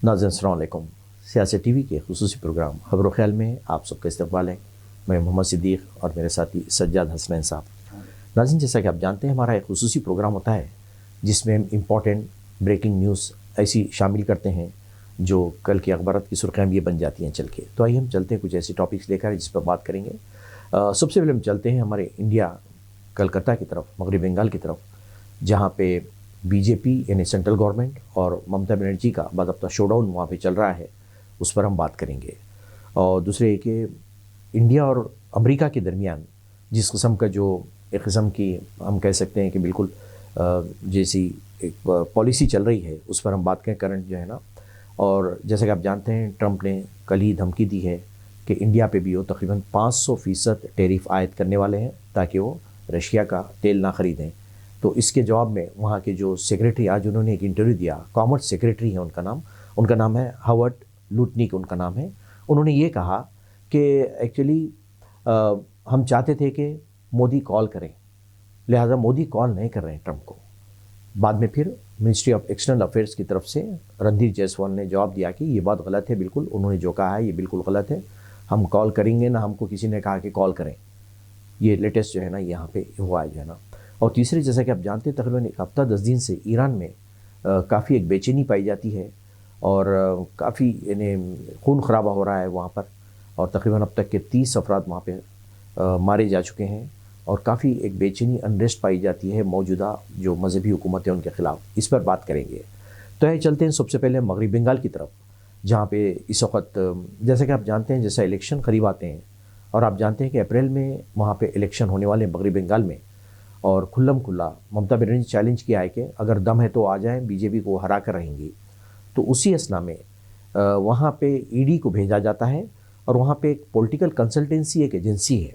नाज़रीन अस्सलाम वालेकुम। सियासत टीवी के खुसूसी प्रोग्राम खबर ख्याल में आप सबका इस्तकबाल है। मैं मोहम्मद सिद्दीक़ और मेरे साथी सज्जाद हसनैन साहब। नाज़रीन, जैसा कि आप जानते हैं, हमारा एक खुसूसी प्रोग्राम होता है जिसमें हम इम्पॉर्टेंट ब्रेकिंग न्यूज़ ऐसी शामिल करते हैं जो कल की अखबारात की सुर्खियाँ ये बन जाती हैं चल के। तो आइए हम चलते हैं कुछ ऐसे टॉपिक्स लेकर जिस पर बात करेंगे। सबसे पहले हम चलते हैं हमारे इंडिया कलकत्ता की तरफ, मगरबी बंगाल की तरफ, जहाँ पे बीजेपी यानी सेंट्रल गवर्नमेंट और ममता बनर्जी का बाज़ाब्ता शोडाउन वहाँ पे चल रहा है, उस पर हम बात करेंगे। और दूसरे कि इंडिया और अमेरिका के दरमियान जिस किस्म का जो एक किस्म की हम कह सकते हैं कि बिल्कुल जैसी एक पॉलिसी चल रही है, उस पर हम बात करें करंट जो है ना। और जैसे कि आप जानते हैं, ट्रंप ने कल ही धमकी दी है कि इंडिया पे भी वो तकरीबन 500% टैरिफ आयद करने वाले हैं ताकि वो रशिया का तेल ना ख़रीदें। तो इसके जवाब में वहाँ के जो सेक्रेटरी, आज उन्होंने एक इंटरव्यू दिया, कॉमर्स सेक्रेटरी है उनका नाम है हावर्ड लुटनिक उनका नाम है। उन्होंने ये कहा कि एक्चुअली हम चाहते थे कि मोदी कॉल करें, लिहाजा मोदी कॉल नहीं कर रहे हैं ट्रंप को। बाद में फिर मिनिस्ट्री ऑफ एक्सटर्नल अफेयर्स की तरफ से रणधीर जायसवाल ने जवाब दिया कि ये बात गलत है, बिल्कुल उन्होंने जो कहा है ये बिल्कुल गलत है, हम कॉल करेंगे ना, हमको किसी ने कहा कि कॉल करें। ये लेटेस्ट जो है ना यहाँ पे हुआ है जो है ना। और तीसरी, जैसा कि आप जानते हैं, तकरीबन एक हफ्ता 10 दिन से ईरान में काफ़ी एक बेचैनी पाई जाती है और काफ़ी यानी खून खराबा हो रहा है वहाँ पर। और तकरीबन अब तक के 30 अफराद वहाँ पे मारे जा चुके हैं और काफ़ी एक बेचैनी अनरेस्ट पाई जाती है मौजूदा जो मजहबी हुकूमत है उनके ख़िलाफ़। इस पर बात करेंगे। तो ये चलते हैं सबसे पहले मगरबी बंगाल की तरफ, जहाँ पे इस वक्त जैसा कि आप जानते हैं, जैसा इलेक्शन करीब आते हैं और आप जानते हैं कि अप्रैल में वहाँ पे इलेक्शन होने वाले हैं मगरबी बंगाल में। और खुल्लम खुल्ला ममता बनर्जी चैलेंज किया है कि अगर दम है तो आ जाएं, बीजेपी को हरा कर रहेंगी। तो उसी असना में वहाँ पे ईडी को भेजा जाता है और वहाँ पे एक पॉलिटिकल कंसल्टेंसी एक एजेंसी है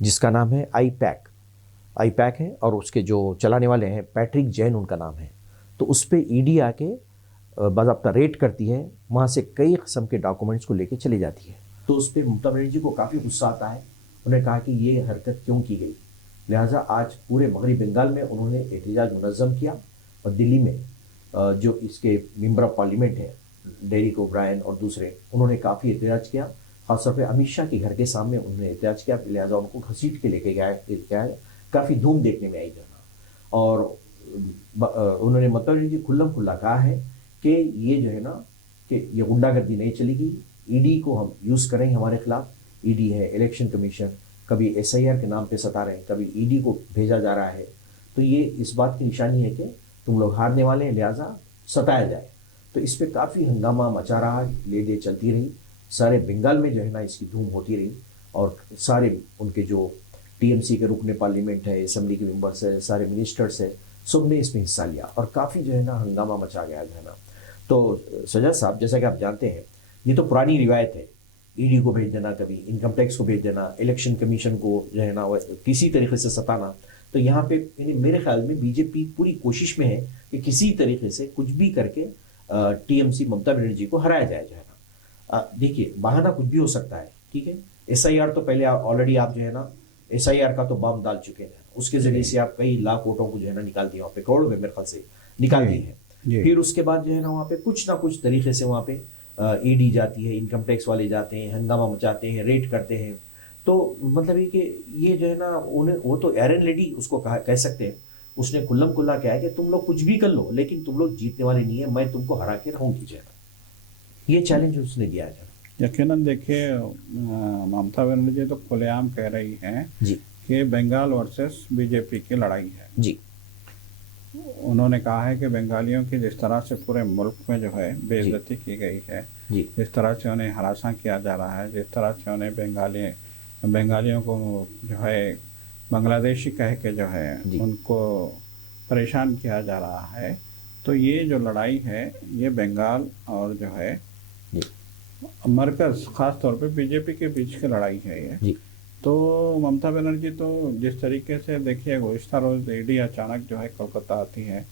जिसका नाम है आई पैक है और उसके जो चलाने वाले हैं पैट्रिक जैन उनका नाम है। तो उस पर ईडी आके बाज़ाब्ता रेड करती है, वहाँ से कई किस्म के डॉक्यूमेंट्स को लेके चली जाती है। तो उस पर ममता बनर्जी को काफ़ी गुस्सा आता है। उन्होंने कहा कि ये हरकत क्यों की गई, लिहाजा आज पूरे मगरबी बंगाल में उन्होंने एहतजाज मुनज़्ज़म किया। और दिल्ली में जो इसके मेंबर ऑफ पार्लियामेंट हैं डेरिक ओब्रायन और दूसरे, उन्होंने काफ़ी एहतजाज किया। ख़ासतौर पर अमित शाह के घर के सामने उन्होंने एहतजाज किया, लिहाजा उनको घसीट के लेके गया। काफ़ी धूम देखने में आई जाना। और उन्होंने मतलब कि खुल्लम खुल्ला कहा है कि ये जो है ना कि ये गुंडागर्दी नहीं चलेगी, ईडी को हम यूज़ करेंगे हमारे खिलाफ। ईडी है, इलेक्शन कमीशन, कभी एसआईआर के नाम पे सता रहे हैं, कभी ईडी को भेजा जा रहा है। तो ये इस बात की निशानी है कि तुम लोग हारने वाले हैं, लिहाजा सताया जाए। तो इस पर काफ़ी हंगामा मचा रहा, ले दे चलती रही। सारे बंगाल में जो है ना इसकी धूम होती रही और सारे उनके जो टीएमसी के रुकने पार्लियामेंट है, असेंबली के मेंबर्स है, सारे मिनिस्टर्स है, सब ने इसमें हिस्सा लिया और काफ़ी जो है ना हंगामा मचा गया जो है ना। तो सज्जाद साहब, जैसा कि आप जानते हैं, ये तो पुरानी रिवायत है, ईडी को भेज देना, कभी इनकम टैक्स को भेज देना, इलेक्शन कमीशन को जो है ना किसी तरीके से सताना। तो यहाँ पे यानी मेरे ख्याल में बीजेपी पूरी कोशिश में है कि किसी तरीके से कुछ भी करके टीएमसी ममता बनर्जी को हराया जाए जो है ना। देखिए, बहाना कुछ भी हो सकता है, ठीक है। एसआईआर तो पहले ऑलरेडी आप जो है ना एसआईआर का तो बम डाल चुके हैं, उसके जरिए से आप कई लाख वोटों को जो है ना निकाल दिया, वहाँ पे करोड़ में मेरे ख्याल से निकाल दी है। फिर उसके बाद जो है ना वहाँ पे कुछ ना कुछ तरीके से वहाँ पे ईडी जाती है, इनकम टैक्स वाले जाते हैं, हंगामा मचाते हैं, रेड करते हैं। तो मतलब ये कि ये जो है ना उन्हें, वो तो एरन लेडी उसको कह सकते हैं, उसने खुल्लम खुल्ला कहा है कि तुम लोग कुछ भी कर लो लेकिन तुम लोग जीतने वाले नहीं है, मैं तुमको हरा के रहूँगी जो है ना। ये चैलेंज उसने दिया है। यकीनन देखिए, ममता बनर्जी तो खुलेआम कह रही हैं कि बंगाल वर्सेस बीजेपी की लड़ाई है जी। उन्होंने कहा है कि बंगालियों की जिस तरह से पूरे मुल्क में जो है बेइज्जती की गई है, जिस तरह से उन्हें हरासा किया जा रहा है, जिस तरह से उन्हें बंगालियों को जो है बांग्लादेशी कह के जो है उनको परेशान किया जा रहा है। तो ये जो लड़ाई है ये बंगाल और जो है मरकज़ ख़ास तौर पे बीजेपी के बीच की लड़ाई है ये। तो ममता बनर्जी तो जिस तरीके से देखिए, गुज़िश्ता रोज़ ईडी अचानक जो है कोलकाता आती है,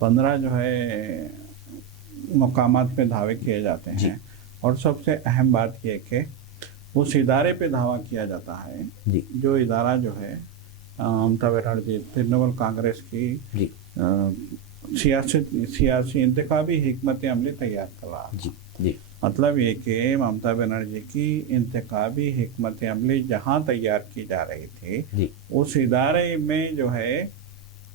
15 जो है मकामात पे दावे किए जाते हैं और सबसे अहम बात यह कि उस इदारे पे दावा किया जाता है जो इदारा जो है ममता बनर्जी तृणमूल कांग्रेस की सियासी इंतखाबी हिकमत अमली तैयार कर रहा है। जी जी। मतलब ये कि ममता बनर्जी की इंतखाबी हिकमत अमली जहाँ तैयार की जा रही थी जी। उस इदारे में जो है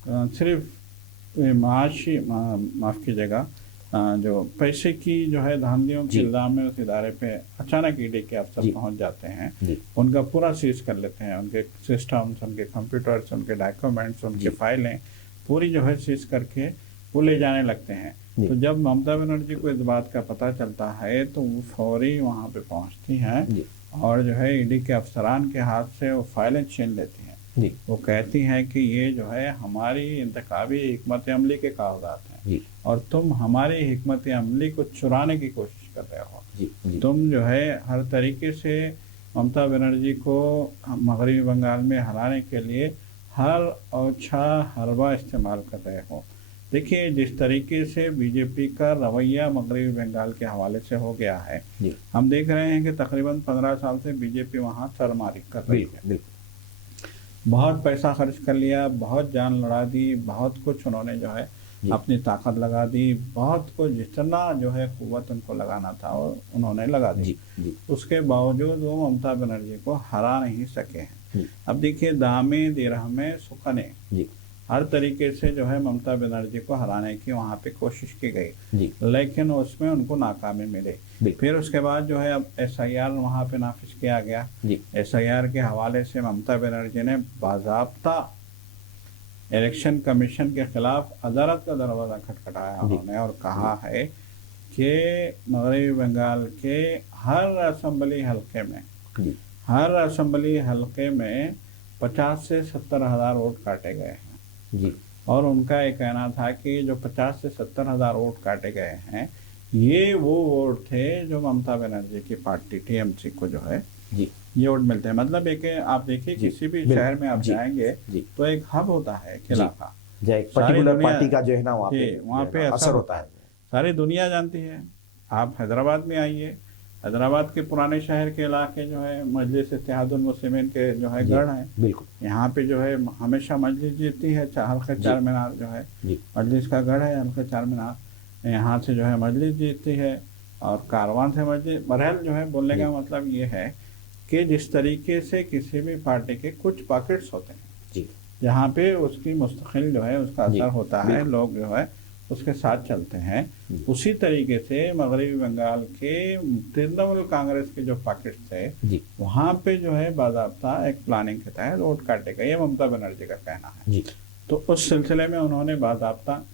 सिर्फ माफ़ कीजिएगा, जो पैसे की जो है धांधलियों के इल्ज़ाम में उस इदारे पे अचानक ईडी के अफसर पहुंच जाते हैं, उनका पूरा सीज कर लेते हैं, उनके सिस्टम्स, उनके कंप्यूटर्स, उनके डॉक्यूमेंट्स, उनकी फाइलें पूरी जो है सीज करके वो ले जाने लगते हैं। तो जब ममता बनर्जी को इस बात का पता चलता है तो वो फौरी वहाँ पे पहुँचती हैं और जो है ईडी के अफसरान के हाथ से वो फाइलें छीन लेती हैं। वो कहती हैं कि ये जो है हमारी इंतखाबी हिकमत अमली के कागजात हैं और तुम हमारी हिकमत अमली को चुराने की कोशिश कर रहे हो। तुम जो है हर तरीके से ममता बनर्जी को मगरबी बंगाल में हराने के लिए हर औछा हरबा इस्तेमाल कर रहे हो। देखिए, जिस तरीके से बीजेपी का रवैया मगरबी बंगाल के हवाले से हो गया है, हम देख रहे हैं कि तकरीबन 15 साल से बीजेपी वहाँ सरमारी कर रही है। बहुत पैसा खर्च कर लिया, बहुत जान लड़ा दी, बहुत कुछ उन्होंने जो है अपनी ताकत लगा दी, बहुत कुछ जितना जो है कुव्वत उनको लगाना था और उन्होंने लगा दी। उसके बावजूद वो ममता बनर्जी को हरा नहीं सके हैं। अब देखिए, दामे दिरहमे सुखने, हर तरीके से जो है ममता बनर्जी को हराने की वहाँ पे कोशिश की गई, लेकिन उसमें उनको नाकामी मिली। फिर उसके बाद जो है अब SIR वहाँ पे नाफिज किया गया। SIR के हवाले से ममता बनर्जी ने बाज़ाब्ता इलेक्शन कमीशन के खिलाफ अदालत का दरवाज़ा खटखटाया उन्होंने और कहा है कि मगरबी बंगाल के हर असेंबली हलके में 50 से 70 हज़ार वोट काटे गए हैं। और उनका ये कहना था कि जो 50 से 70 हज़ार वोट काटे गए हैं, ये वो वोट थे जो ममता बनर्जी की पार्टी TMC को जो है ये वोट मिलते हैं। मतलब एक आप देखिए, किसी भी शहर में आप जाएंगे तो एक हब होता है किला का, पर्टिकुलर पार्टी का जो है ना वहाँ पे असर होता है, सारी दुनिया जानती है। आप हैदराबाद में आइए, हैदराबाद के पुराने शहर के इलाके जो है मजलिस इत्तेहादुल मुस्लिमीन के जो है गढ़ है, बिल्कुल यहाँ पे जो है हमेशा मजलिस जीतती है। हल्के चार मीनार जो है मजलिस का गढ़ है, हल्के चार मीनार, यहाँ से जो है मजलिस जीतती है और कारवान से मजलिस। बहरहाल जो है बोलने का मतलब ये है कि जिस तरीके से किसी भी पार्टी के कुछ पॉकेट्स होते हैं जहाँ पे उसकी मुस्तकिल जो है उसका असर होता है, लोग जो है उसके साथ चलते हैं, उसी तरीके से मगरबी बंगाल के तृणमूल कांग्रेस के जो पॉकेट्स थे वहाँ पे जो है बाज़ाब्ता एक प्लानिंग के तहत वोट काटे गए, ये ममता बनर्जी का कहना है। तो उस सिलसिले में उन्होंने बाज़ाब्ता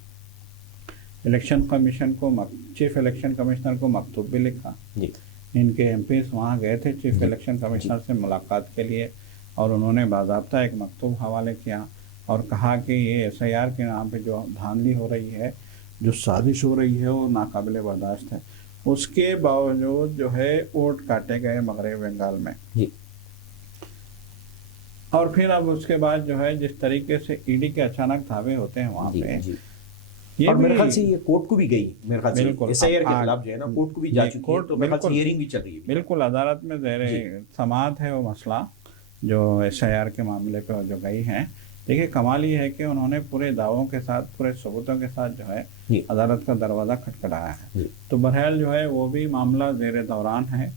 इलेक्शन कमीशन को, चीफ इलेक्शन कमिश्नर को मकतूब भी लिखा। इनके MPs वहाँ गए थे चीफ इलेक्शन कमिश्नर से मुलाकात के लिए और उन्होंने बाज़ाब्ता एक मकतूब हवाले किया और कहा कि ये SIR के नाम पे जो धांधली हो रही है, जो साजिश हो रही है, वो नाकाबिले बर्दाश्त है। उसके बावजूद जो है वोट काटे गए मगरबी बंगाल में। और फिर अब उसके बाद जो है जिस तरीके से ईडी के अचानक धावे होते हैं वहाँ पे, ये और मेरे ख्याल से ये कोर्ट को भी गई, मेरे ख्याल से SIR के खिलाफ जो है ना कोर्ट को भी जा चुकी है, तो मेरे ख्याल से हियरिंग भी चल रही है। बिल्कुल, अदालत में ज़ेर समाअत है वो मसला जो SIR के मामले पे जो गई हैं। देखिए, कमाल ये है कि उन्होंने पूरे दावों के साथ, पूरे सबूतों के साथ जो है अदालत का दरवाज़ा खटखटाया है। तो बहरहाल जो है वो भी मामला ज़ेर दौरान है।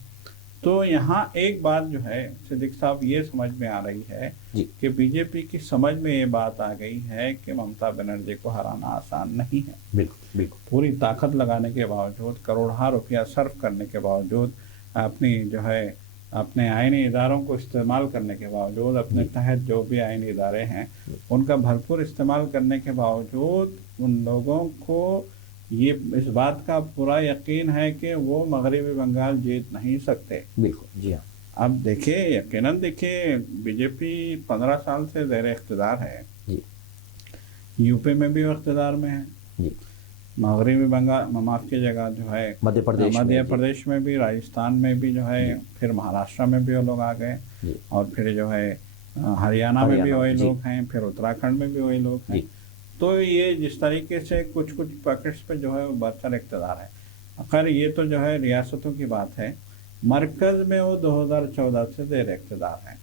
तो यहाँ एक बात जो है सिद्दीक साहब ये समझ में आ रही है कि बीजेपी की समझ में ये बात आ गई है कि ममता बनर्जी को हराना आसान नहीं है। बिल्कुल, पूरी ताकत लगाने के बावजूद, करोड़ों रुपया सर्व करने के बावजूद, अपनी जो है अपने आईनी इदारों को इस्तेमाल करने के बावजूद, अपने तहत जो भी आईनी इदारे हैं उनका भरपूर इस्तेमाल करने के बावजूद उन लोगों को ये इस बात का पूरा यकीन है कि वो मगरबी बंगाल जीत नहीं सकते। बिल्कुल, जी हाँ। अब देखिए, यकीनन देखिए, बीजेपी 15 साल से ज़ेर इख्तिदार है, यूपी में भी इख्तिदार में है, मगरबी बंगाल, माफ़ की जगह जो है मध्य प्रदेश में भी, राजस्थान में भी जो है, फिर महाराष्ट्र में भी वो लोग आ गए और फिर जो है हरियाणा में भी वही लोग हैं, फिर उत्तराखंड में भी वही लोग हैं। तो ये जिस तरीके से कुछ पॉकेट्स पे जो है वो बरसर इक़्तिदार है। अगर ये तो जो है रियासतों की बात है, मरकज़ में वो 2014 से ज़ेर इक़्तिदार है।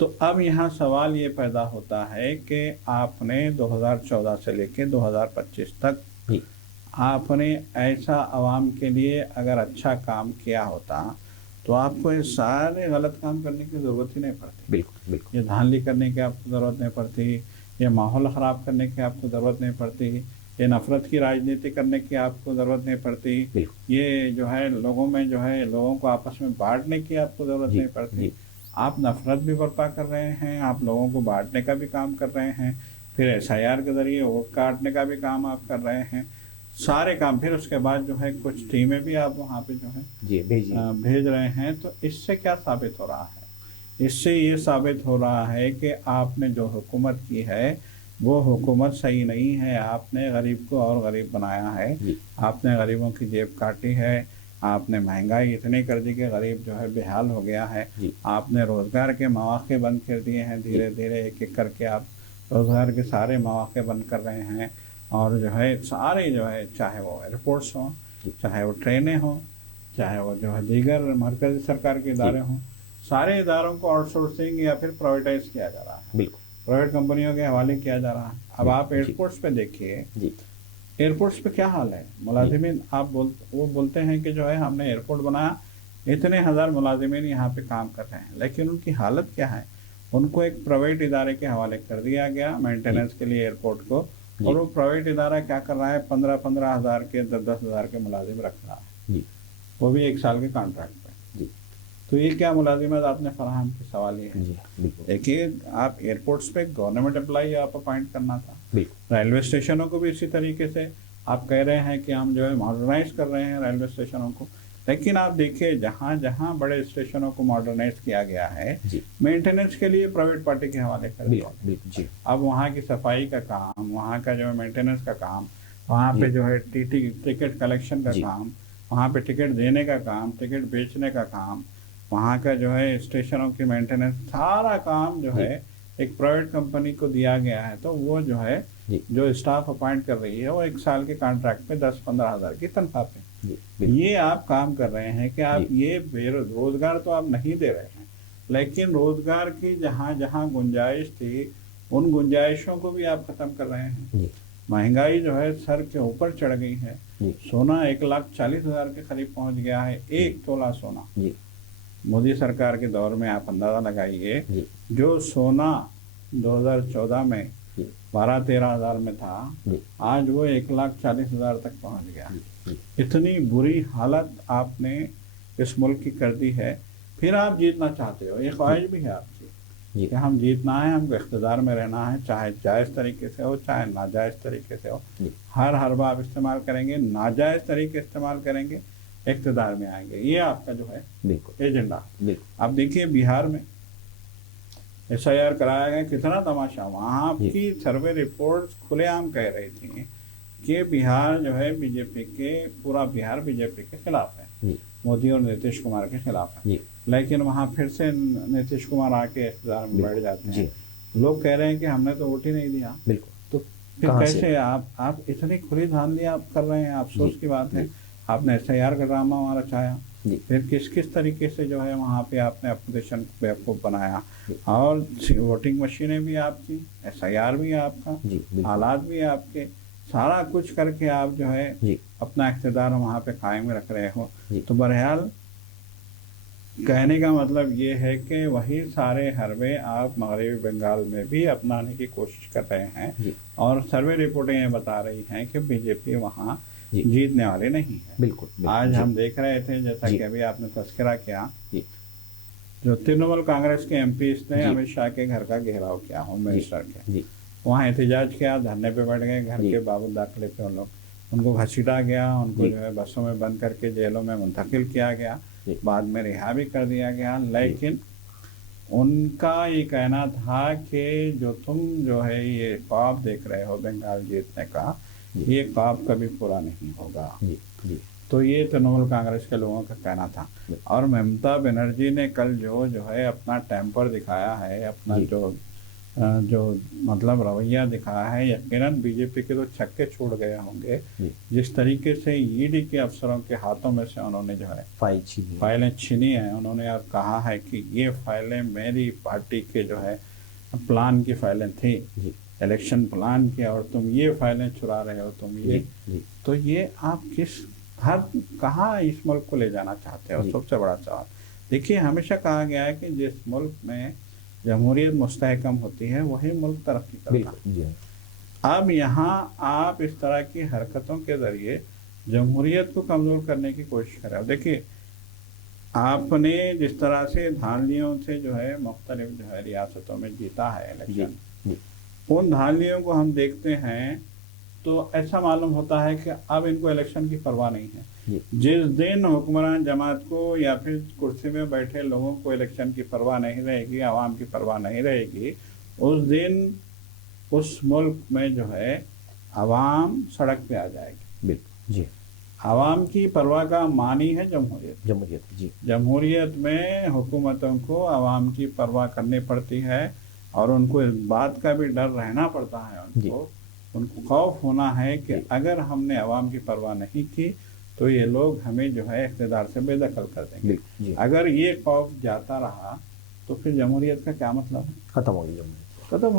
तो अब यहाँ सवाल ये पैदा होता है कि आपने 2014 से लेके 2025 तक जी आपने ऐसा आवाम के लिए अगर अच्छा काम किया होता तो आपको ये सारे गलत काम करने की ज़रूरत ही नहीं पड़ती। बिल्कुल बिल्कुल। ये धांधली करने की आपको ज़रूरत नहीं पड़ती, ये माहौल ख़राब करने की आपको ज़रूरत नहीं पड़ती, ये नफ़रत की राजनीति करने की आपको ज़रूरत नहीं पड़ती, ये जो है लोगों में जो है लोगों को आपस में बांटने की आपको ज़रूरत नहीं पड़ती। आप नफ़रत भी बर्पा कर रहे हैं, आप लोगों को बांटने का भी काम कर रहे हैं, फिर SIR के ज़रिए वोट काटने का भी काम आप कर रहे हैं, सारे काम। फिर उसके बाद जो है कुछ टीमें भी आप वहाँ पे जो है भेज रहे हैं। तो इससे क्या साबित हो रहा है? इससे ये साबित हो रहा है कि आपने जो हुकूमत की है वो हुकूमत सही नहीं है। आपने गरीब को और गरीब बनाया है, आपने गरीबों की जेब काटी है, आपने महंगाई इतनी कर दी कि गरीब जो है बेहाल हो गया है, आपने रोज़गार के मौके बंद कर दिए हैं। धीरे धीरे एक एक करके आप रोज़गार के सारे मौके बंद कर रहे हैं। और जो है सारे जो है चाहे वो एयरपोर्ट्स हों, चाहे वो ट्रेनें हों, चाहे वो जो है दीगर मरकज़ी सरकार के इदारे हों, सारे इदारों को आउटसोर्सिंग या फिर प्राइवेटाइज किया जा रहा है, प्राइवेट कंपनियों के हवाले किया जा रहा है। अब आप एयरपोर्ट्स पे देखिए, एयरपोर्ट्स पे क्या हाल है। मुलाजिमीन वो बोलते हैं कि जो है हमने एयरपोर्ट बनाया, इतने हज़ार मुलाजिमीन यहाँ पे काम कर रहे हैं, लेकिन उनकी हालत क्या है? उनको एक प्राइवेट इदारे के हवाले कर दिया गया मेंटेनेंस के लिए एयरपोर्ट को, और वो प्राइवेट इदारा क्या कर रहा है, 15-15 हज़ार के 10-10 हज़ार के मुलाजिम रख रहा है, वो भी 1 साल के कॉन्ट्रैक्ट पे। तो ये क्या मुलाजिमत आपने फराहम की? सवाल ये है। देखिए, आप एयरपोर्ट्स पे गवर्नमेंट एम्प्लॉई आप अपॉइंट करना था, रेलवे स्टेशनों को भी इसी तरीके से आप कह रहे हैं कि हम जो है मॉडर्नाइज कर रहे हैं रेलवे स्टेशनों को, लेकिन आप देखिए जहाँ जहाँ बड़े स्टेशनों को मॉडर्नाइज किया गया है, मेंटेनेंस के लिए प्राइवेट पार्टी के हवाले कर दिया। अब वहाँ की सफाई का काम, वहाँ का जो है मेंटेनेंस का काम, वहाँ पे जो है टिकट कलेक्शन का काम, वहाँ पे टिकट देने का काम, टिकट बेचने का काम, वहाँ का जो है स्टेशनों की मेंटेनेंस, सारा काम जो है एक प्राइवेट कंपनी को दिया गया है। तो वो जो है जो स्टाफ अपॉइंट कर रही है वो 1 साल के कॉन्ट्रैक्ट पे 10-15 हज़ार की तनख्वाह पे ये आप काम कर रहे हैं कि आप ये रोजगार तो आप नहीं दे रहे हैं, लेकिन रोजगार की जहाँ जहाँ गुंजाइश थी उन गुंजाइशों को भी आप खत्म कर रहे हैं। महंगाई जो है सर के ऊपर चढ़ गई है। सोना 1,40,000 के करीब पहुंच गया है, 1 तोला सोना। मोदी सरकार के दौर में आप अंदाजा लगाइए, जो सोना 2014 में 12-13 हज़ार में था, आज वो 1,40,000 तक पहुंच गया। इतनी बुरी हालत आपने इस मुल्क की कर दी है। फिर आप जीतना चाहते हो, ये ख्वाहिश भी है आपकी कि हम जीतना है, हमको इख्तिदार में रहना है, चाहे जायज़ तरीके से हो चाहे नाजायज़ तरीके से हो। हर हरबा आप इस्तेमाल करेंगे, नाजायज़ तरीके इस्तेमाल करेंगे, इख्तिदार में आएंगे। ये आपका जो है एजेंडा। आप देखिए बिहार में SIR कराया गया, कितना तमाशा। वहाँ की सर्वे रिपोर्ट्स खुलेआम कह रही थी कि बिहार जो है बीजेपी के, पूरा बिहार बीजेपी के खिलाफ है, मोदी और नीतीश कुमार के खिलाफ है। लेकिन वहाँ फिर से नीतीश कुमार आके इख्तिदार में बैठ जाते हैं। लोग कह रहे हैं कि हमने तो वोट ही नहीं दिया। तो फिर कैसे आप इतनी खुली धांधली आप कर रहे हैं? अफसोस की बात है, आपने SIR का ड्रामा हमारा चाया, फिर किस किस तरीके से जो है वहाँ पे आपने अपोजिशन को बेवकूफ़ बनाया। और वोटिंग मशीनें भी आपकी, SIR भी आपका, हालात भी आपके, सारा कुछ करके आप जो है अपना इख्तिदार वहाँ पे कायम रख रहे हो। तो बहरहाल कहने का मतलब ये है कि वही सारे हरबे आप मगरबी बंगाल में भी अपनाने की कोशिश कर रहे हैं। और सर्वे रिपोर्टें ये बता रही हैं कि बीजेपी वहाँ जीतने वाले नहीं है। बिल्कुल। आज हम देख रहे थे, जैसा कि अभी आपने तस्करा किया, जो तृणमूल कांग्रेस के MPs ने अमित शाह के घर का घेराव किया, होम मिनिस्टर के, वहाँ एहतजाज किया, धरने पे बैठ गए, घर के बाबू दाखिले पे उनको घसीटा गया, उनको जो है बसों में बंद करके जेलों में मुंतकिल किया गया, बाद में रिहा भी कर दिया गया। लेकिन उनका ये कहना था कि जो तुम जो है ये ख्वाब देख रहे हो बंगाल जीतने का, ये ख्वाब कभी पूरा नहीं होगा। तो ये तृणमूल कांग्रेस के लोगों का कहना था। और ममता बनर्जी ने कल जो है अपना टेम्पर दिखाया है, अपना जो जो मतलब रवैया दिखाया है, यकीनन बीजेपी के तो छक्के छूट गए होंगे। जिस तरीके से ईडी के अफसरों के हाथों में से उन्होंने जो है फाइलें छीनी हैं, उन्होंने अब कहा है कि ये फाइलें मेरी पार्टी के जो है प्लान की फाइलें थी, इलेक्शन प्लान की, और तुम ये फाइलें चुरा रहे हो, तुम ये तो ये आप किस कहाँ इस मुल्क को ले जाना चाहते हो? सबसे बड़ा सवाल। देखिए, हमेशा कहा गया है कि जिस मुल्क में जमहूरियत मुस्तहकम होती है वही मुल्क तरक्की करता है। अब यहाँ आप इस तरह की हरकतों के जरिए जमहूरियत को कमज़ोर करने की कोशिश कर रहे हो। देखिए, आपने जिस तरह से धांधलियों से जो है मुख्तलिफ जो है रियासतों में जीता है इलेक्शन, उन धांधलियों को हम देखते हैं तो ऐसा मालूम होता है कि अब इनको इलेक्शन की परवाह नहीं है। जिस दिन हुक्मरान जमात को या फिर कुर्सी में बैठे लोगों को इलेक्शन की परवाह नहीं रहेगी, आवाम की परवाह नहीं रहेगी, उस दिन उस मुल्क में जो है आवाम सड़क पे आ जाएगी। बिल्कुल जी। आवाम की परवाह का मानी है जमहूरियत। जी। जमहूरियत में हुकूमतों को आवाम की परवाह करनी पड़ती है और उनको इस बात का भी डर रहना पड़ता है, उनको खौफ होना है कि अगर हमने आवाम की परवाह नहीं की तो ये लोग हमें जो है इख्तिदार से बेदखल कर देंगे। अगर ये खौफ जाता रहा तो फिर जमहूरियत का क्या मतलब है? खत्म हो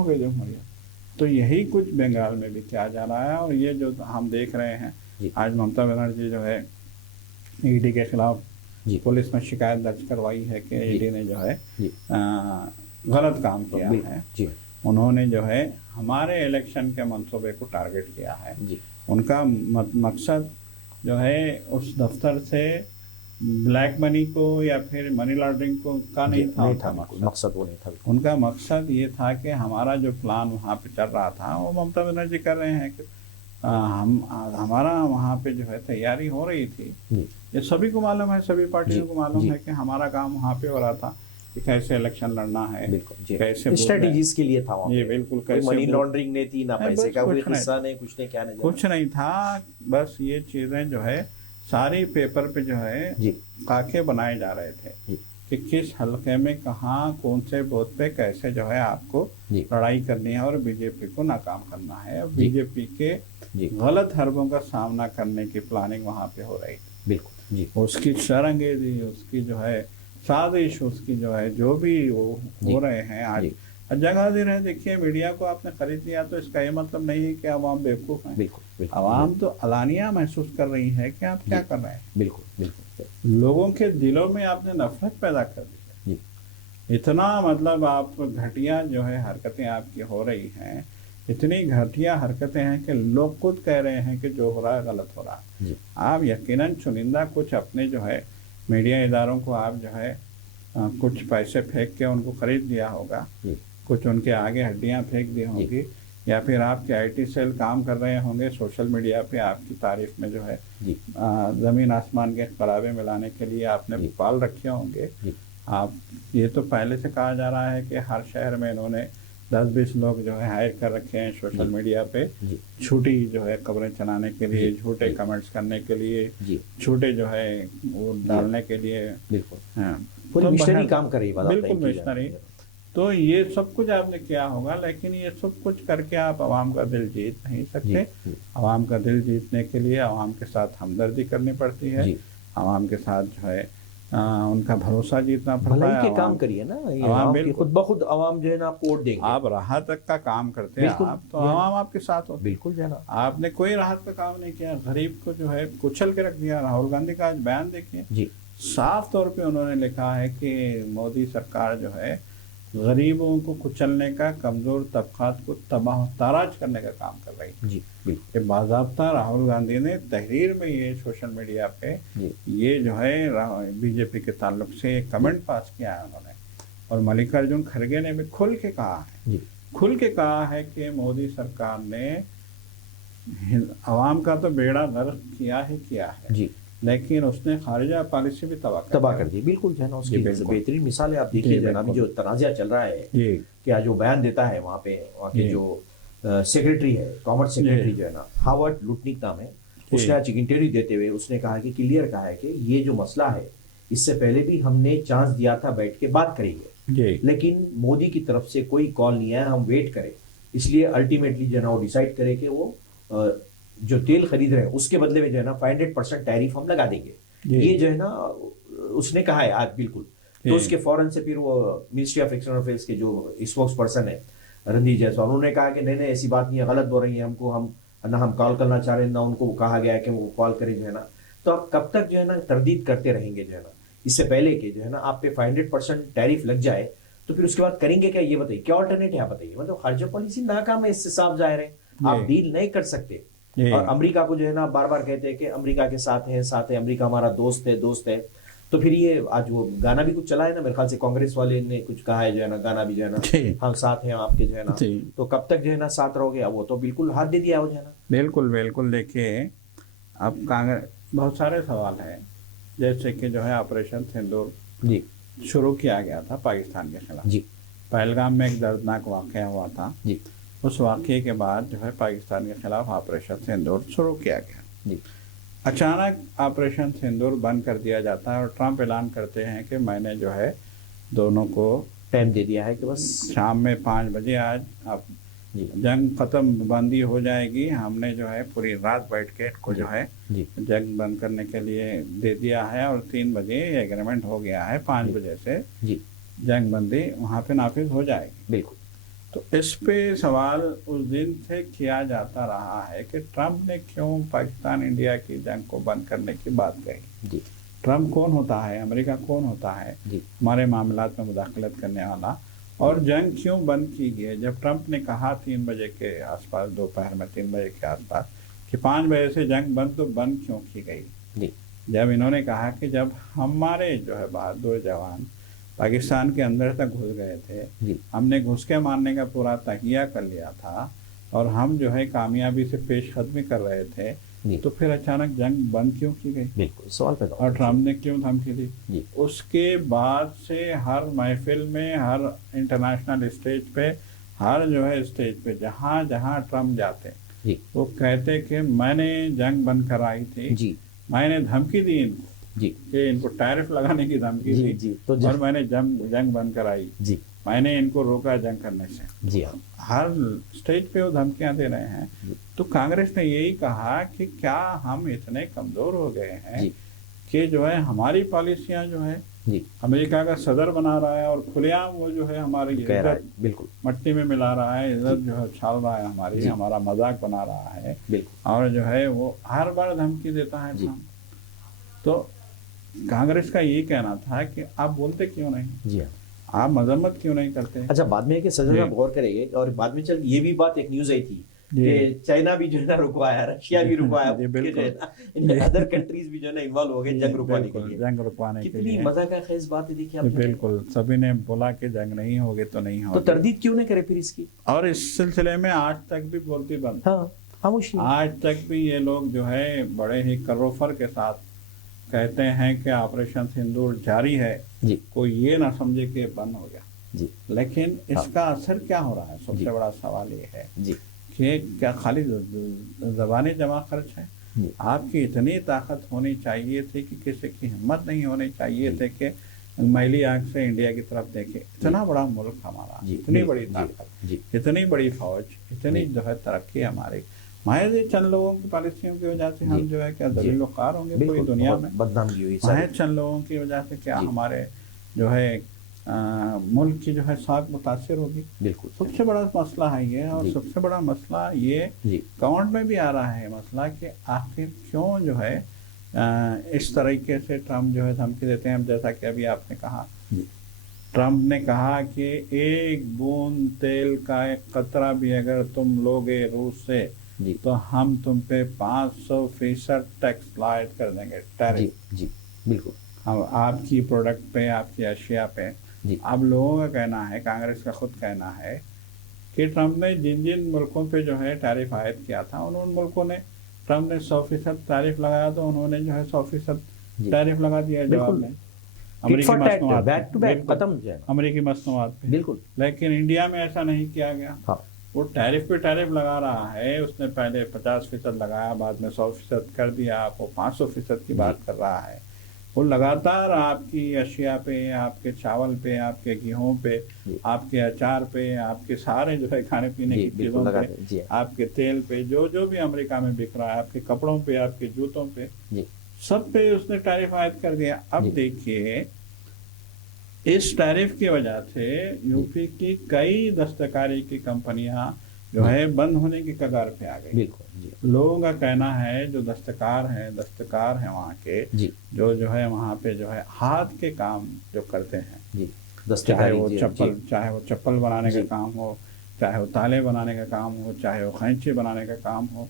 गई जमहूरियत। तो यही कुछ बंगाल में भी किया जा रहा है। और ये जो हम देख रहे हैं, आज ममता बनर्जी जो है ईडी के खिलाफ पुलिस में शिकायत दर्ज करवाई है कि ईडी ने जो है गलत काम किया है। उन्होंने जो है हमारे इलेक्शन के मंसूबे को टारगेट किया है। उनका मकसद जो है उस दफ्तर से ब्लैक मनी को या फिर मनी लॉन्ड्रिंग को का नहीं था मकसद वो नहीं था। उनका मकसद ये था कि हमारा जो प्लान वहाँ पे चल रहा था वो ममता बनर्जी कर रहे हैं कि हमारा वहाँ पे जो है तैयारी हो रही थी। ये सभी को मालूम है, सभी पार्टियों को मालूम है कि हमारा काम वहाँ पे हो रहा था कि कैसे इलेक्शन लड़ना है, कैसे स्ट्रेटेजीज के लिए था। ये बिल्कुल कैसे मनी लॉन्ड्रिंग नहीं थी, ना पैसे का कोई हिस्सा नहीं, कुछ नहीं था। बस ये चीजें जो है सारी पेपर पे जो है खाके बनाए जा रहे थे कि किस हलके में कहाँ कौन से बूथ पे कैसे जो है आपको लड़ाई करनी है और बीजेपी को नाकाम करना है। और बीजेपी के गलत हरबों का सामना करने की प्लानिंग वहाँ पे हो रही थी। बिल्कुल जी। उसकी शरंगेजी, उसकी जो है साजिश, उसकी जो है जो भी वो हो रहे हैं आज जगह दे रहे हैं। देखिए, मीडिया को आपने खरीद लिया तो इसका ये मतलब नहीं है कि आवाम बेवकूफ़ हैं। आवाम तो अलानिया महसूस कर रही है कि आप क्या कर रहे हैं। बिल्कुल। लोगों के दिलों में आपने नफरत पैदा कर दी है। इतना मतलब आप घटिया जो है हरकतें आपकी हो रही हैं, इतनी घटिया हरकतें हैं कि लोग खुद कह रहे हैं कि जो हो रहा है गलत हो रहा है। आप यकीनन चुनिंदा कुछ अपने जो है मीडिया इदारों को आप जो है कुछ पैसे फेंक के उनको खरीद लिया होगा, कुछ उनके आगे हड्डियां फेंक दी होंगी, या फिर आपके आईटी सेल काम कर रहे होंगे सोशल मीडिया पे आपकी तारीफ में जो है ज़मीन आसमान के करावे मिलाने के लिए आपने पाल रखे होंगे। आप ये तो पहले से कहा जा रहा है कि हर शहर में इन्होंने 10-20 लोग जो है हायर कर रखे हैं सोशल मीडिया पे झूठी जो है खबरें चलाने के लिए, झूठे कमेंट्स करने के लिए, झूठे जो है वो डालने के लिए। पूरी मिशनरी काम कर रही है। बिल्कुल मिशनरी। तो ये सब कुछ आपने किया होगा, लेकिन ये सब कुछ करके आप आवाम का दिल जीत नहीं सकते। आवाम का दिल जीतने के लिए आवाम के साथ हमदर्दी करनी पड़ती है, आवाम के साथ जो है उनका भरोसा जीतना पड़ता है। के काम करिए ना, आवाम खुद ब खुद आवाम जो है ना आपको वोट देंगे। आप राहत तक का काम करते हैं आप, तो आवाम आपके साथ हो। बिल्कुल जो है ना, आपने कोई राहत का काम नहीं किया, गरीब को जो है कुचल के रख दिया। राहुल गांधी का आज बयान देखिए, साफ तौर पे उन्होंने लिखा है कि मोदी सरकार जो है गरीबों को कुचलने का, कमजोर तबकात को तबाह ताराज करने का काम कर रही है। कि बाज़ाब्ता राहुल गांधी ने तहरीर में ये सोशल मीडिया पे ये जो है बीजेपी के ताल्लुक से कमेंट पास किया है उन्होंने। और मल्लिकार्जुन खड़गे ने भी खुल के कहा है कि मोदी सरकार ने आवाम का तो बेड़ा गर्क किया है लेकिन उसने खारिजा पॉलिसी भी तबाह कर दी। बिल्कुल जो है ना, उसकी बेहतरीन मिसाल है। आप देखिए जनाब, जो तनाज़ा चल रहा है कि जो बयान देता है वहाँ के जो सेक्रेटरी है, कॉमर्स सेक्रेटरी जो है ना, हावर्ड लुटनिक नाम है, उसने आज इंटरव्यू देते हुए उसने कहा कि क्लियर कहा है कि ये जो मसला है इससे पहले भी हमने चांस दिया था, बैठ के बात करेंगे, है, लेकिन मोदी की तरफ से कोई कॉल नहीं आया, हम वेट करें। इसलिए अल्टीमेटली जो है ना वो डिसाइड करे कि वो जो तेल खरीद रहे हैं उसके बदले में जो है ना 500% टैरिफ हम लगा देंगे। ये जो है ना उसने कहा है आज बिल्कुल। तो उसके फौरन से फिर वो मिनिस्ट्री ऑफ एक्सटर्नल अफेयर्स के जो स्पोक्स पर्सन है रणदीप जायसवाल, उन्होंने कहा कि नहीं ऐसी बात नहीं है, गलत बोल रही है हमको, हम ना हम कॉल करना चाह रहे हैं, ना उनको कहा गया है कि वो कॉल करें जो है ना। तो आप कब तक जो है ना तरदीद करते रहेंगे जो है ना, इससे पहले कि जो है ना आप पे 500% टैरिफ लग जाए, तो फिर उसके बाद करेंगे क्या, ये बताइए, क्या ऑल्टरनेट है आप बताइए। मतलब खर्चा पॉलिसी नाकाम है, इससे साफ जाहिर है आप डील नहीं कर सकते। और अमेरिका को जो है ना बार बार कहते हैं कि अमेरिका के साथ है, अमेरिका हमारा दोस्त है। तो फिर ये आज वो गाना भी कुछ चला है ना, मेरे ख्याल से कांग्रेस वाले ने कुछ कहा है जो है ना, गाना भी जो है ना हम साथ हैं आपके जो है ना। तो कब तक जो है ना साथ रहोगे, अब वो तो बिल्कुल हाथ दे दिया हो जो है ना। बिल्कुल देखिए, अब कांग्रेस बहुत सारे सवाल हैं, जैसे कि जो है ऑपरेशन सिंदूर जी शुरू किया गया था पाकिस्तान के खिलाफ जी। पहलगाम में एक दर्दनाक वाक़या हुआ था जी। उस वाक़ये के बाद जो है पाकिस्तान के खिलाफ ऑपरेशन सिंदूर शुरू किया गया जी। अचानक ऑपरेशन सिंदूर बंद कर दिया जाता है और ट्रंप ऐलान करते हैं कि मैंने जो है दोनों को टाइम दे दिया है कि बस शाम में 5 बजे आज आप जंग खत्म बंदी हो जाएगी। हमने जो है पूरी रात बैठ के इनको जो है जंग बंद करने के लिए दे दिया है और 3 बजे एग्रीमेंट हो गया है, 5 बजे से जंग बंदी वहाँ पे नाफिज हो जाएगी। बिल्कुल। तो इस पे सवाल उस दिन से किया जाता रहा है कि ट्रंप ने क्यों पाकिस्तान इंडिया की जंग को बंद करने की बात कही। ट्रंप कौन होता है, अमेरिका कौन होता है हमारे मामलात में मुदाखलत करने वाला, और जंग क्यों बंद की गई। जब ट्रंप ने कहा 3 बजे के आसपास, दोपहर में 3 बजे के आसपास कि 5 बजे से जंग बंद, तो बंद क्यों की गई। जब इन्होंने कहा कि जब हमारे जो है बहादुर जवान पाकिस्तान के अंदर तक घुस गए थे, हमने घुस के मारने का पूरा तहिया कर लिया था और हम जो है कामयाबी से पेशकदमी कर रहे थे, तो फिर अचानक जंग बंद क्यों की गई। बिल्कुल सवाल पैदा और ट्रंप ने क्यों धमकी दी। उसके बाद से हर महफिल में, हर इंटरनेशनल स्टेज पे, हर जो है स्टेज पे जहाँ जहाँ ट्रंप जाते वो कहते कि मैंने जंग बंद कराई थी, मैंने धमकी दी इनको कि इनको टैरिफ लगाने की धमकी दी तो और मैंने जंग बंद कराई, मैंने इनको रोका जंग करने से। हर स्टेज पे वो धमकियां दे रहे हैं। तो कांग्रेस ने यही कहा कि क्या हम इतने कमजोर हो गए हैं कि जो है हमारी पॉलिसियां जो है अमेरिका का सदर बना रहा है और खुलेआम वो जो है हमारी इज्जत बिल्कुल मट्टी में मिला रहा है, इज्जत जो है छाल रहा है हमारी, हमारा मजाक बना रहा है और जो है वो हर बार धमकी देता है। तो कांग्रेस का ये कहना था कि आप बोलते क्यों नहीं, आप मजम्मत क्यों नहीं करते। अच्छा, बाद में कि सजा गौर करेंगे और बाद में चल ये भी बात एक न्यूज आई थी कि चाइना भी जो है ना रुकवाया, रशिया भी रुकवाया, अदर कंट्रीज भी जो है ना इन्वॉल्व हो गए जंग रुकवाने के लिए। कितनी मजाकखेज बात है, देखिए आप। बिल्कुल, सभी ने बोला कि जंग नहीं होगी तो नहीं होगी, तो तरदीद क्यों नहीं करे फिर इसकी। और इस सिलसिले में आज तक भी बोलती बंद, आज तक भी ये लोग जो है बड़े ही करोफर के साथ कहते हैं कि ऑपरेशन सिंदूर जारी है, कोई ये ना समझे कि बंद हो गया। लेकिन इसका असर क्या हो रहा है, सबसे बड़ा सवाल ये है कि क्या खाली ज़बानी जमा खर्च है। आपकी इतनी ताकत होनी चाहिए थी कि किसी की हिम्मत नहीं होनी चाहिए थे कि मैली आंख से इंडिया की तरफ देखे। इतना बड़ा मुल्क हमारा, इतनी बड़ी ताकत, इतनी बड़ी फौज, इतनी जो है तरक्की हमारी, महज चंद लोगों की पॉलिसियों की वजह से हम जो है क्या दलील वक़ार होंगे पूरी दुनिया में, बदनामी हुई महज चंद लोगों की वजह से क्या हमारे जो है मुल्क की जो है साख मुतासिर होगी। बिल्कुल, सबसे बड़ा मसला है ये। और सबसे बड़ा मसला ये गवर्नमेंट में भी आ रहा है मसला कि आखिर क्यों जो है इस तरीके से ट्रंप जो है धमकी देते हैं। जैसा कि अभी आपने कहा, ट्रंप ने कहा कि 1 बूंद तेल का एक कतरा भी अगर तुम लोगे रूस से तो हम तुम पे 500% टैक्स लायद कर देंगे, टैरिफ। बिल्कुल, हम आपकी प्रोडक्ट पे, आपकी अशिया पे। अब लोगों का कहना है, कांग्रेस का खुद कहना है कि ट्रंप ने जिन जिन मुल्कों पे जो है टैरिफ आयद किया था उन मुल्कों ने, ट्रंप ने 100% टैरिफ लगाया तो उन्होंने जो है 100% टैरिफ लगा दिया जवाब में अमेरिकी मसनूआत पे। बिल्कुल, लेकिन इंडिया में ऐसा नहीं किया गया। वो टैरिफ पे टैरिफ लगा रहा है। उसने पहले 50% लगाया, बाद में 100% कर दिया, वो 500% की बात कर रहा है। वो लगातार आपकी अशिया पे, आपके चावल पे, आपके गेहूं पे, आपके अचार पे, आपके सारे जो है खाने पीने की चीज़ों पे, आपके तेल पे, जो जो भी अमेरिका में बिक रहा है, आपके कपड़ों पे, आपके जूतों पे, सब पे उसने टैरिफ आयद कर दिया। अब देखिए इस टैरिफ की वजह से यूपी की कई दस्तकारी की कंपनियां जो है बंद होने की कगार पे आ गई। लोगों का कहना है जो दस्तकार हैं वहाँ के, जो है वहाँ पे जो है हाथ के काम जो करते हैं, चाहे वो चप्पल बनाने का काम हो, चाहे वो ताले बनाने का काम हो, चाहे वो खैंची बनाने का काम हो,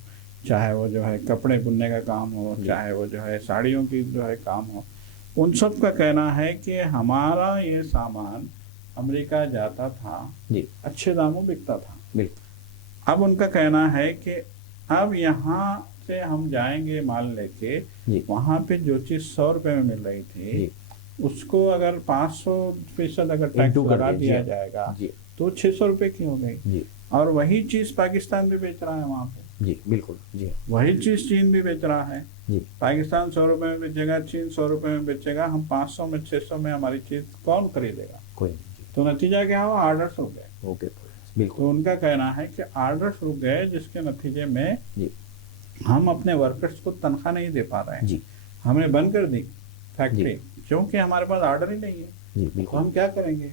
चाहे वो जो है कपड़े बुनने का काम हो, चाहे वो जो है साड़ियों की जो है काम हो, उन सब का कहना है कि हमारा ये सामान अमेरिका जाता था, अच्छे दामों बिकता था। अब उनका कहना है कि अब यहाँ से हम जाएंगे माल लेके, वहाँ पे जो चीज़ 100 रुपये में मिल रही थी उसको अगर 500% अगर टैक्स लगा दिया जाएगा तो 600 रुपये की हो गई। और वही चीज़ पाकिस्तान भी बेच रहा है वहाँ पे। जी बिल्कुल। जी वही चीज़ चीन भी बेच रहा है। पाकिस्तान 100 रुपये में बेचेगा, चीन 100 रुपये में बेचेगा, हम 500 में 600 में हमारी चीज़ कौन खरीदेगा? कोई। तो नतीजा क्या हुआ? ऑर्डर्स रुक गए। ओके बिल्कुल। तो उनका कहना है कि ऑर्डर्स रुक गए जिसके नतीजे में हम अपने वर्कर्स को तनख्वाह नहीं दे पा रहे हैं। हमने बंद कर दी फैक्ट्री क्योंकि हमारे पास ऑर्डर ही नहीं है। तो हम क्या करेंगे?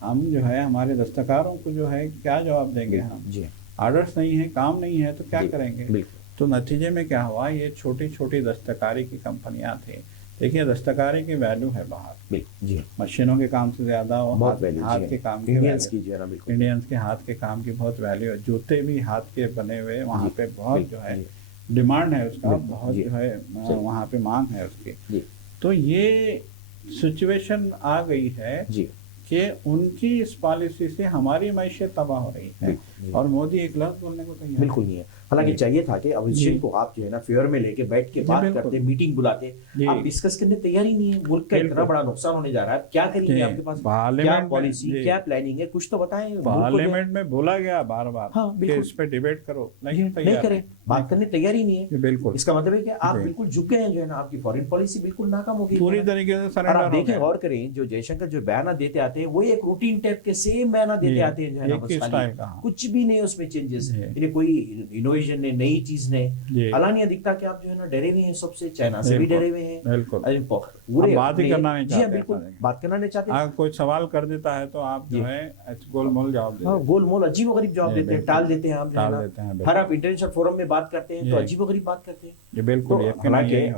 हम जो है हमारे दस्तकारों को जो है क्या जवाब देंगे? हम ऑर्डर्स नहीं है, काम नहीं है तो क्या करेंगे? तो नतीजे में क्या हुआ, ये छोटी छोटी दस्तकारी की कंपनियां थी। देखिए दस्तकारी की वैल्यू है बाहर, मशीनों के काम से ज्यादा हाथ के काम की, इंडियंस के हाथ के काम की बहुत वैल्यू है। जूते भी हाथ के बने हुए वहाँ पे बहुत जो है डिमांड है उसका, बहुत जो है वहाँ पे मांग है उसकी। तो ये सिचुएशन आ गई है कि उनकी इस पॉलिसी से हमारी मैशियत तबाह हो रही है और मोदी एक लफ्ज़ बोलने को तैयार बिल्कुल नहीं है। हालांकि चाहिए था कि अपोजिशन को आप जो है ना फेयर में लेके बैठ के बात करते, मीटिंग बुलाते, आप डिस्कस करने तैयार ही नहीं है। मुल्क का इतना बड़ा नुकसान होने जा रहा है, क्या करेंगे? आपके पास क्या पॉलिसी, क्या प्लानिंग है? कुछ तो बताएं। पार्लियामेंट में बोला गया बार बार इस पे डिबेट करो, नहीं करे, बात करने तैयार ही नहीं है। बिल्कुल। इसका मतलब है कि आप बिल्कुल झुक गए हैं, जो है ना आपकी फॉरेन पॉलिसी बिल्कुल नाकाम हो गई पूरी तरीके से। आप देखें गौर करें, जो जयशंकर जो बयाना देते आते हैं वो एक रूटीन टाइप के सेम बयाना देते आते हैं, जो है ना कुछ भी नहीं उसमें चेंजेस है, कोई इनोवेशन नहीं, नई चीज नहीं। अलानिया दिखता कि आप जो है ना डरे हुए हैं सबसे, चाइना से भी डरे हुए हैं। पूरे बात ही करना नहीं चाहते। बिल्कुल बात करना नहीं चाहते। कोई सवाल कर देता है तो आप जो है गोलमोल जवाब देते हैं। गोलमोल अजीबोगरीब जवाब देते हैं, टाल देते हैं। आप हर आप इंटरनेशनल फोरम में बात करते हैं तो अजीबोगरीब बात करते हैं। बिल्कुल।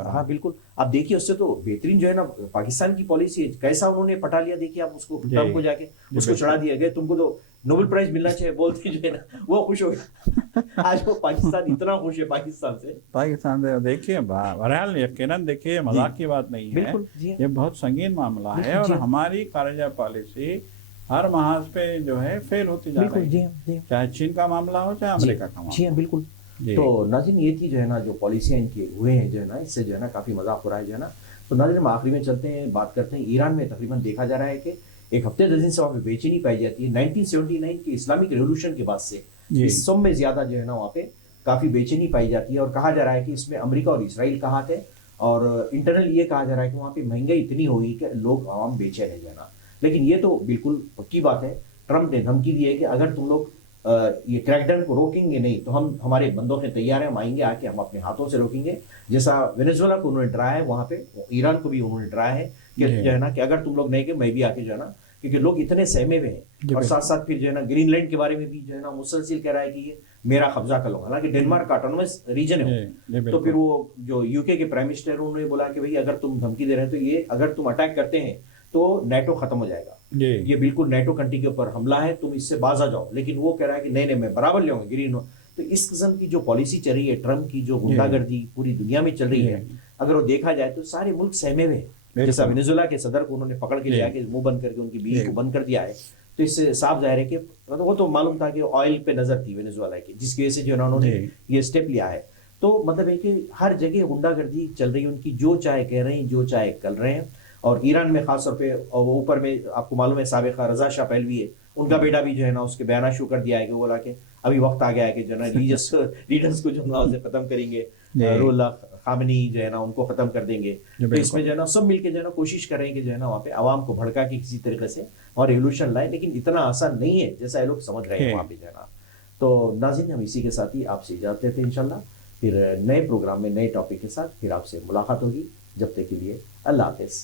हाँ बिल्कुल। आप देखिए उससे तो बेहतरीन जो है ना पाकिस्तान की पॉलिसी कैसा उन्होंने पटा लिया। देखिए आप उसको ट्रम्प को जाके उसको चढ़ा दिया गया, तुमको तो नोबेल प्राइज मिलना चाहिए बोलते जो है ना, वो खुश हो गया। आज वो पाकिस्तान इतना खुश है पाकिस्तान से। देखिए बहरहाल यकीनन देखिए मजाक की बात नहीं है, ये बहुत संगीन मामला है और हमारी खारिजा पॉलिसी हर महाज पे जो है फेल होती जा रही है, चाहे चीन का मामला हो चाहे अमेरिका का मामला। बिल्कुल। तो नाज़रीन ये थी जो है ना जो पॉलिसियाँ इनके हुए हैं, जो है ना इससे जो है ना काफी मजाक हो रहा है, जो है ना। तो नाज़रीन हम आखिरी में चलते हैं, बात करते हैं ईरान में तकरीबन देखा जा रहा है कि एक हफ्ते 10 दिन से वहाँ पे बेचैनी पाई जाती है। 1979 के इस्लामिक रेवोल्यूशन के बाद से इस सब में ज्यादा जो है ना वहाँ पे काफी बेचैनी पाई जाती है और कहा जा रहा है कि इसमें अमेरिका और इसराइल का हाथ है। और इंटरनल ये कहा जा रहा है कि वहाँ पे महंगाई इतनी होगी कि लोग आवाम बेचैन है जाना। लेकिन ये तो बिल्कुल पक्की बात है, ट्रम्प ने धमकी दी है कि अगर तुम लोग ये क्रैकडाउन को रोकेंगे नहीं तो हम हमारे बंदों से तैयार हैं, हम आएंगे, आके हम अपने हाथों से रोकेंगे। जैसा वेनेजुएला को उन्होंने डराया है, वहाँ पे ईरान को भी उन्होंने डराया है कि जो है ना कि अगर तुम लोग नहीं गए मैं भी आके जो है ना, क्योंकि लोग इतने सहमे हुए हैं। और साथ साथ फिर जो है ना ग्रीनलैंड के बारे में भी जो है ना मुसलसिल कह रहा है कि ये मेरा कब्जा कर लूंगा, हालांकि डेनमार्क का ऑटोनोमस रीजन है। तो फिर वो जो यूके के प्राइम मिनिस्टर उन्होंने बोला कि भाई अगर तुम धमकी दे रहे हैं तो ये अगर तुम अटैक करते हैं तो नेटो खत्म हो जाएगा, ये बिल्कुल नेटो कंट्री के ऊपर हमला है, तुम इससे बाज आ जाओ। लेकिन वो कह रहा है कि नहीं मैं बराबर ले आऊंगा ग्रीन। तो इस किस्म की जो पॉलिसी चल रही है ट्रम्प की, जो गुंडागर्दी पूरी दुनिया में चल रही है, अगर वो देखा जाए तो सारे मुल्क सहमे हुए हैं। जैसा वेनेजुएला के सदर को उन्होंने पकड़ के लिया के मुंह बंद करके उनकी बीवी को बंद कर दिया है। तो इससे साफ जाहिर है कि वो तो मालूम था कि ऑयल पे नजर थी वेनेजुएला की, जिसकी वजह से जो है उन्होंने ये स्टेप लिया है। तो मतलब है कि हर जगह गुंडागर्दी चल रही है उनकी, जो चाहे कह रहे हैं, जो चाहे कर रहे हैं। और ईरान में खासतौर पे और ऊपर में आपको मालूम है साबिका रजा शाह पहलवी है, उनका बेटा भी जो है ना उसके बयाना शुरू कर दिया है कि बोला कि अभी वक्त आ गया है कि जो है ना लीडर्स को जो ना उसे खत्म करेंगे। रुहुल्लाह खामनी जो है ना उनको ख़त्म कर देंगे। तो इसमें जो है ना सब मिलके जो है ना कोशिश करें कि जो है ना वहाँ पे आवाम को भड़का के किसी तरीके से और रेवोल्यूशन लाए, लेकिन इतना आसान नहीं है जैसा ये लोग समझ रहे हैं वहाँ पे जो है ना। तो नाज़रीन, हम इसी के साथ ही आपसे इजाज़त लेते हैं इंशाल्लाह। फिर नए प्रोग्राम में नए टॉपिक के साथ फिर आपसे मुलाकात होगी। जब तक के लिए अल्लाह हाफ़िज़।